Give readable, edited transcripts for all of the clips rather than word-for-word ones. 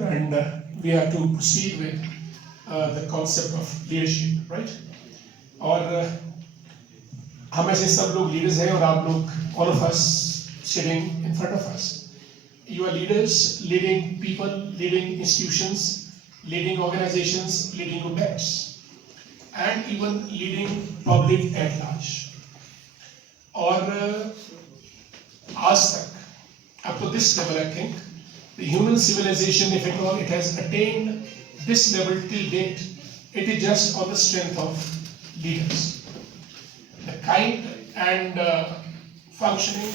and we have to proceed with the concept of leadership, right? और हम ऐसे सब लोग leaders हैं और आप लोग, all of us sitting in front of us, you are leaders leading people, leading institutions, leading organizations, leading movements, and even leading public at large. और आज तक, up to this level, I think, the human civilization, if at all it has attained this level till date, it is just on the strength of leaders. The kind and functioning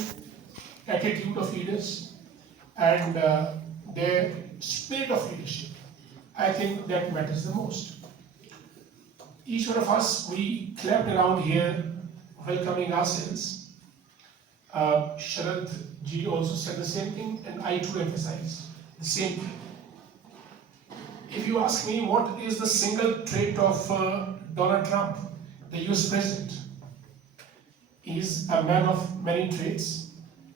attitude of leaders and their spirit of leadership, I think that matters the most. Each one of us, we clapped around here welcoming ourselves. Sharad ji also said the same thing, and I too emphasize the same thing. If you ask me what is the single trait of Donald Trump, the US president, he is a man of many traits,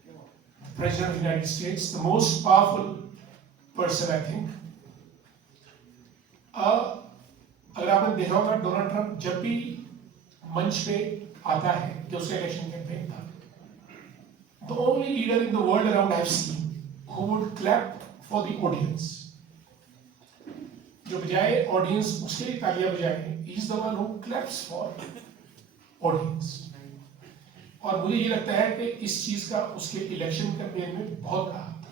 the president of the United States, the most powerful person, I think. अगर आपने देखा होगा Donald Trump जब भी मंच पे आता है, जब उसका इलेक्शन कैंपेन था, the only leader in the world around I've seen who would clap for the audience. जो बजाय audience उसके लिए तालियां बजाए, he is the one who claps for audience. और मुझे ये लगता है कि इस चीज का उसके इलेक्शन कैंपेन में बहुत रहा था.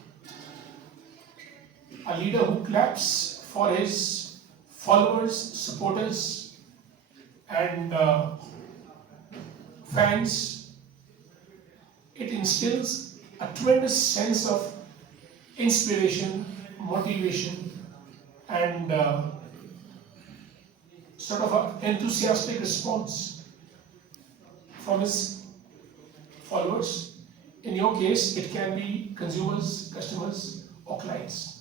A leader who claps for his followers, supporters, and fans, it instills a tremendous sense of inspiration, motivation, and sort of an enthusiastic response from his followers. In your case, it can be consumers, customers, or clients.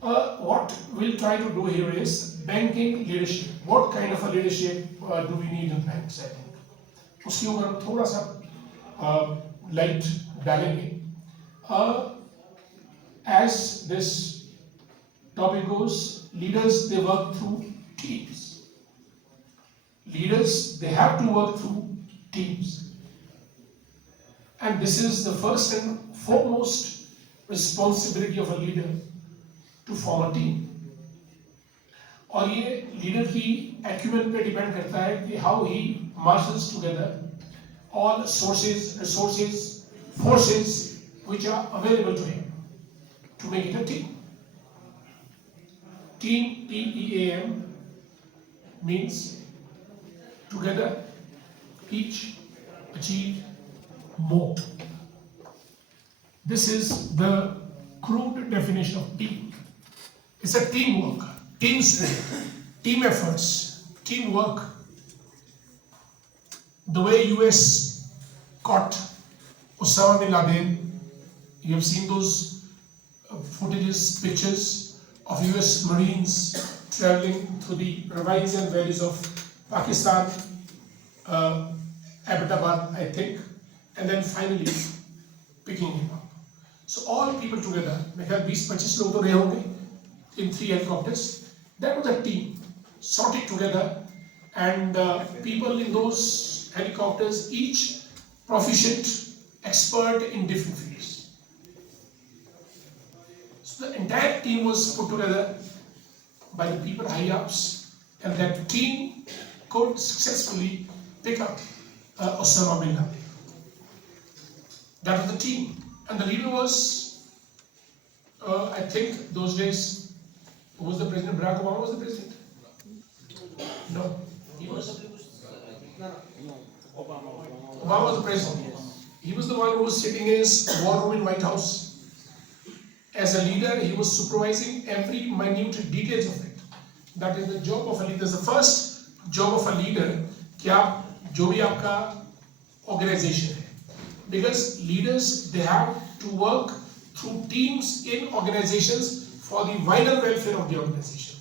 What we'll try to do here is banking leadership. What kind of a leadership do we need in banks, I think? उसके ऊपर हम थोड़ा सा light डालेंगे. As this topic goes, leaders, they work through teams. Leaders, they have to work through teams. And this is the first and foremost responsibility of a leader, to form a team. और ये leader की acumen पे depend करता है कि how he marshals together all sources, resources, forces which are available to him to make it a team. Team, T-E-A-M, means together each achieve more. This is the crude definition of team. It's a teamwork, team spirit, team efforts, teamwork. The way US caught Osama bin Laden, you have seen those footages, pictures of US Marines traveling through the ravines and valleys of Pakistan, Abbottabad, I think, and then finally picking him up. So all people together, मैं ख्याल 20-25 लोग तो रहे होंगे in 3 helicopters. That was a team, sorted together, and people in those helicopters, each proficient, expert in different fields. So the entire team was put together by the people high ups, and that team could successfully pick up Osama bin Laden. That was the team, and the leader was, I think, those days, who was the president? Barack Obama was the president. No, he was. Obama was the president. He was the one who was sitting in his war room in White House. As a leader, he was supervising every minute details of it. That is the job of a leader. The first job of a leader, कि आप जो भी आपका organization है, because leaders, they have to work through teams in organizations for the wider welfare of the organization.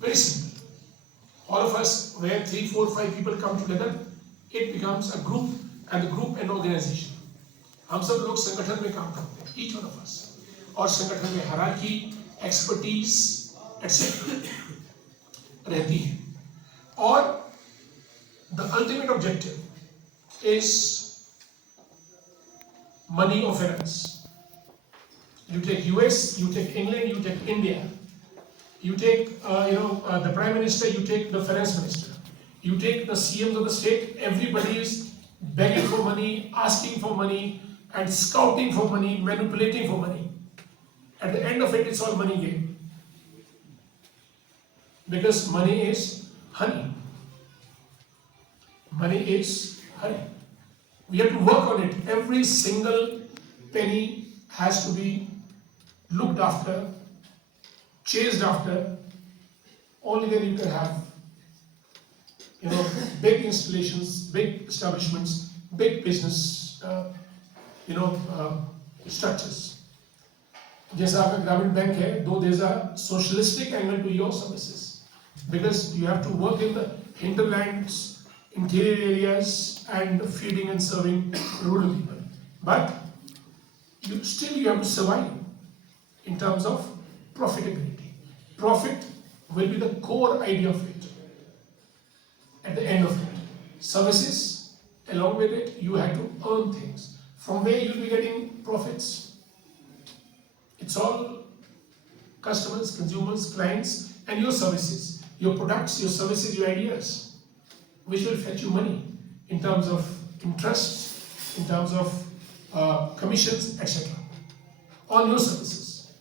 Very simple. All of us, where 3, 4, 5 people come together, it becomes a group, and the group an organization. हम सब लोग संगठन में काम करते हैं, each one of us. और संगठन में हायरार्की, एक्सपर्टीज एक्सेट्रा रहती है। और the ultimate objective is money और finance. You take US, you take England, you take India, you take the Prime Minister, you take the Finance Minister, you take the CMs of the state. Everybody is begging for money, asking for money, and scouting for money, manipulating for money. At the end of it, it's all money game. Because money is honey. Money is honey. We have to work on it. Every single penny has to be looked after, chased after. Only then you can have, big installations, big establishments, big business, structures. जैसा आपका ग्रामीण bank है, though there's a socialistic angle to your services, because you have to work in the hinterlands, interior areas, and feeding and serving rural people. But you have to survive in terms of profitability. Profit will be the core idea of it. At the end of it, services, along with it, you have to earn things. From where you'll be getting profits? It's all customers, consumers, clients, and your services, your products, your services, your ideas, which will fetch you money in terms of interest, in terms of commissions, etc. on your services.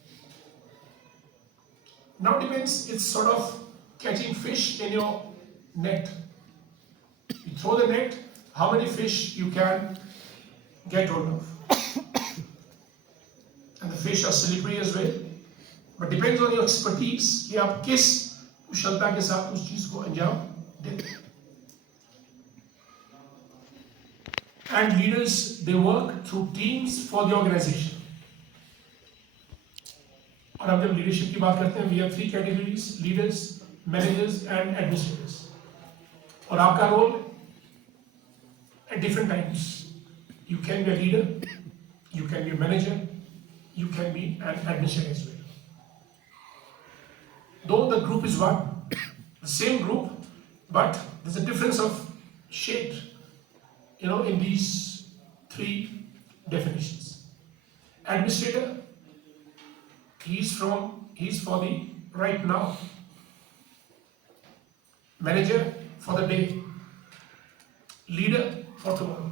Now depends, it's sort of catching fish in your net. You throw the net, how many fish you can get hold of. And the fish are slippery as well. But depends on your expertise कि आप किस कुशलता के साथ उस चीज को अंजाम देते हैं. And leaders, they work through teams for the organization. और अब जब लीडरशिप की बात करते हैं, we have three categories: leaders, managers, and administrators. और आपका role at different times. You can be a leader, you can be a manager, you can be an administrator as well. Though the group is one, the same group, but there's a difference of shade, in these three definitions. Administrator, he's for the right now. Manager, for the day. Leader, for tomorrow.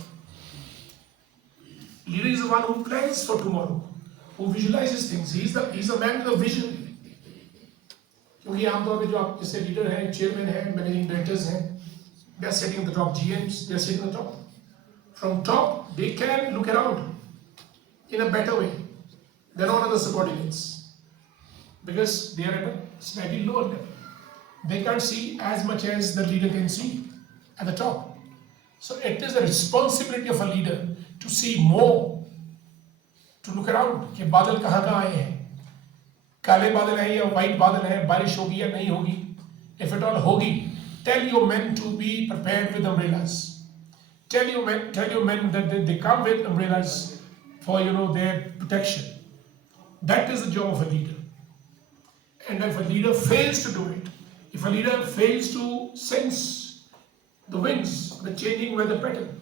Leader is the one who plans for tomorrow, who visualizes things. He's the man with a vision. क्योंकि आमतौर पे जो आप जैसे leader हैं, chairman हैं, managing directors हैं, they are sitting at the top, GMs, they are sitting at the top. From top, they can look around in a better way than all other subordinates, because they are at a slightly lower level. They can't see as much as the leader can see at the top. So it is the responsibility of a leader to see more, to look around कि बादल कहाँ कहाँ आए हैं, काले बादल हैं या व्हाइट बादल हैं, बारिश होगी या नहीं होगी. If at all होगी, tell your men to be prepared with umbrellas. Tell your men that they come with umbrellas for their protection. That is the job of a leader. And if a leader fails to do it, if a leader fails to sense the winds, the changing weather pattern,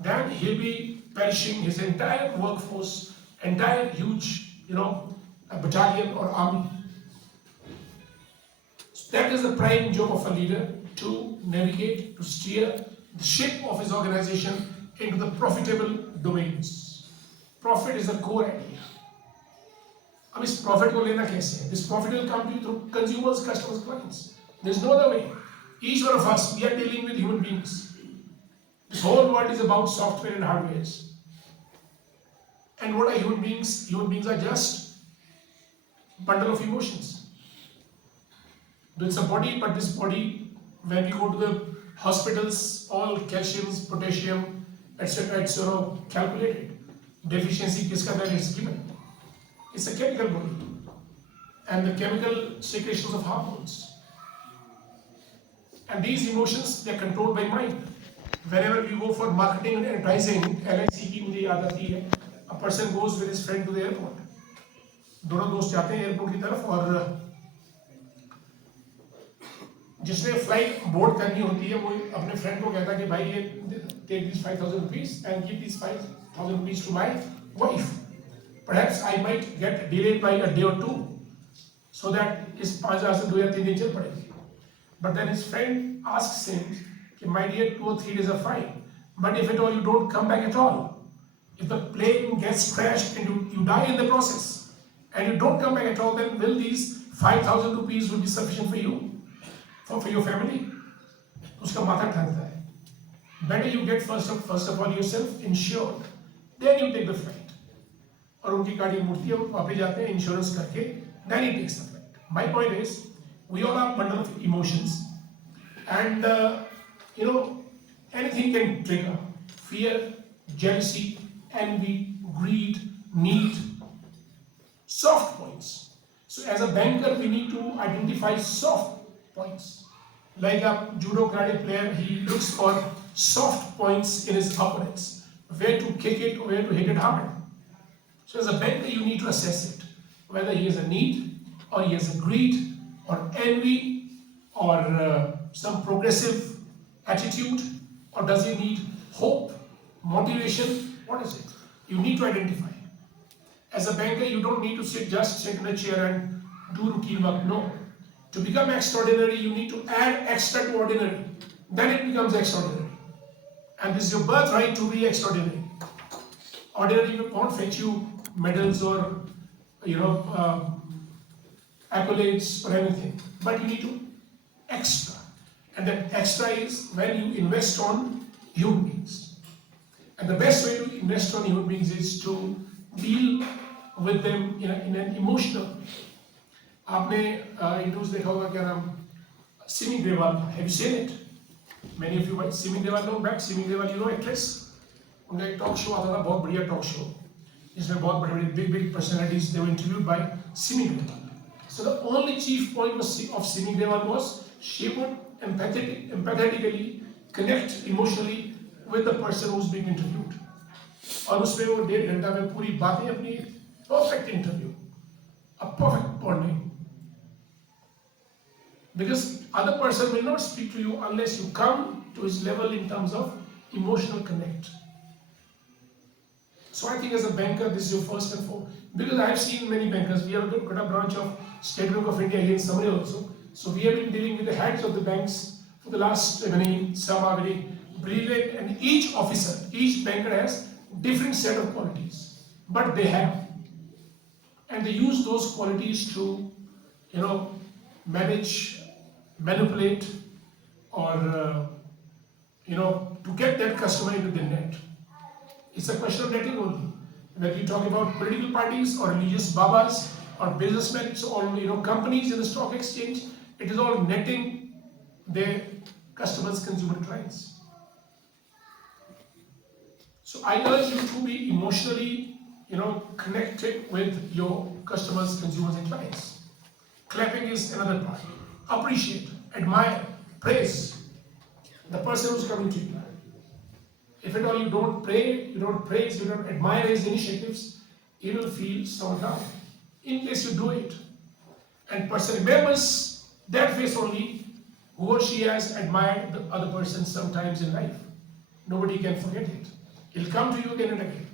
then he'll be perishing his entire workforce, entire huge, a battalion or army. So that is the prime job of a leader, to navigate, to steer the ship of his organization into the profitable domains. Profit is the core idea. अब इस profit को लेना कैसे है? This profit will come to you through consumers, customers, clients. There's no other way. Each one of us, we are dealing with human beings. This whole world is about software and hardwares. And what are human beings? Human beings are just bundle of emotions. It's a body, but this body, when we go to the hospitals, all calciums, potassium, etc., it's calculated. Deficiency kiska that is given. It's a chemical body, and the chemical secretions of hormones. And these emotions, they are controlled by mind. Whenever we go for marketing and advertising, LIC की मुझे याद आती है, A person goes with his friend to the airport. दोनों दोस्त जाते हैं airport की तरफ और जिसने फ्लाइट बोर्ड करनी होती है वो अपने फ्रेंड को कहता है कि भाई ये take this 5,000 rupees and give these 5,000 rupees to my wife. Perhaps I might get delayed by a day or two, so that इस 5,000 से 2 या 3 दिन चल पड़ेगी. But then his friend asks him कि my dear 2 or 3 days are fine, but if at all you don't come back at all, if the plane gets crashed and you die in the process and you don't come back at all, then will these 5,000 rupees will be sufficient for you, for your family? उसका माथा ठनता है. Better you get first of all yourself insured, then you take the flight. और उनकी गाड़ी मुड़ती है, वो वापस जाते हैं इंश्योरेंस करके, then he takes the flight. My point is, we all are bundle of emotions, and anything can trigger fear, jealousy, envy, greed, need. Soft points. So as a banker, we need to identify soft points. Like a judo karate player, he looks for soft points in his opponents, where to kick it, where to hit it hard. So as a banker, you need to assess it, whether he has a need, or he has a greed, or envy, or some progressive attitude, or does he need hope, motivation? What is it? You need to identify. As a banker, you don't need to just sit in a chair and do routine work. No. To become extraordinary, you need to add extra to ordinary. Then it becomes extraordinary. And this is your birthright to be extraordinary. Ordinary won't fetch you medals or accolades or anything. But you need to extra. And that extra is when you invest on human beings. And the best way to invest on human beings is to deal with them in an emotional way. आपने interviews देखा होगा क्या नाम Simi Grewal. Have you seen it? Many of you might. Simi Grewal know back. Simi Grewal, you know actress. उनका एक talk show आता था, बहुत बढ़िया टॉक शो, जिसमें बहुत बड़े big personalities they were interviewed by Simi Grewal. So the only chief point of Simi Grewal was she would empathetically connect emotionally with the person who's being interviewed. और उसमें वो 1.5 घंटा में पूरी बातें अपनी perfect interview, a perfect bonding. Because other person will not speak to you unless you come to his level in terms of emotional connect. So I think as a banker, this is your first and foremost. Because I have seen many bankers. We have got a branch of State Bank of India here in Samri also. So we have been dealing with the heads of the banks for the last some are very brilliant, and each officer, each banker has different set of qualities, but they have, and they use those qualities to manage, manipulate, or to get that customer into the net. It's a question of netting only. Whether you talk about political parties or religious babas or businessmen, it's all companies in the stock exchange, it is all netting their customers, consumer clients. So I urge you to be emotionally connected with your customers, consumers, and clients. Clapping is another part. Appreciate, admire, praise the person who's coming to you. If at all you don't pray, you don't praise, you don't admire his initiatives, he will feel so down. In case you do it, and person remembers that face only, who or she has admired the other person sometimes in life. Nobody can forget it. He'll come to you again and again.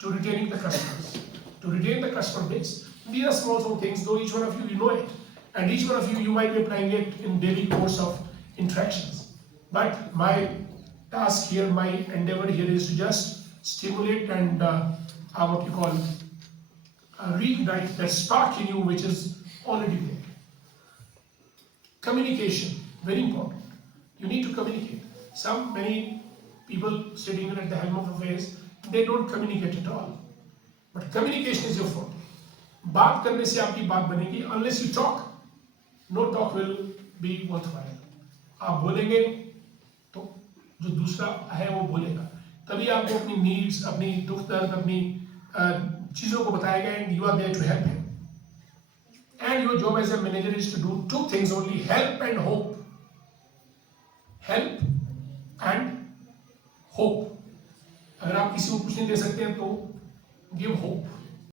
To retaining the customers, to retain the customer base. These are small things, though each one of you know it, and each one of you might be applying it in daily course of interactions. But my task here, my endeavor here is to just stimulate and what you call reignite that spark in you which is already there. Communication, very important. You need to communicate. Many people sitting at the helm of affairs, they don't communicate at all. But communication is your forte. बात करने से आपकी बात बनेगी. Unless you talk, no talk will be worthwhile. आप बोलेंगे तो जो दूसरा है वो बोलेगा. तभी आपको अपनी needs, अपनी दुख दर्द, अपनी चीजों को बताएगा, and you are there to help him. And your job as a manager is to do 2 things only: help and hope. Help and hope. अगर आप किसी को कुछ नहीं दे सकते हैं तो गिव होप.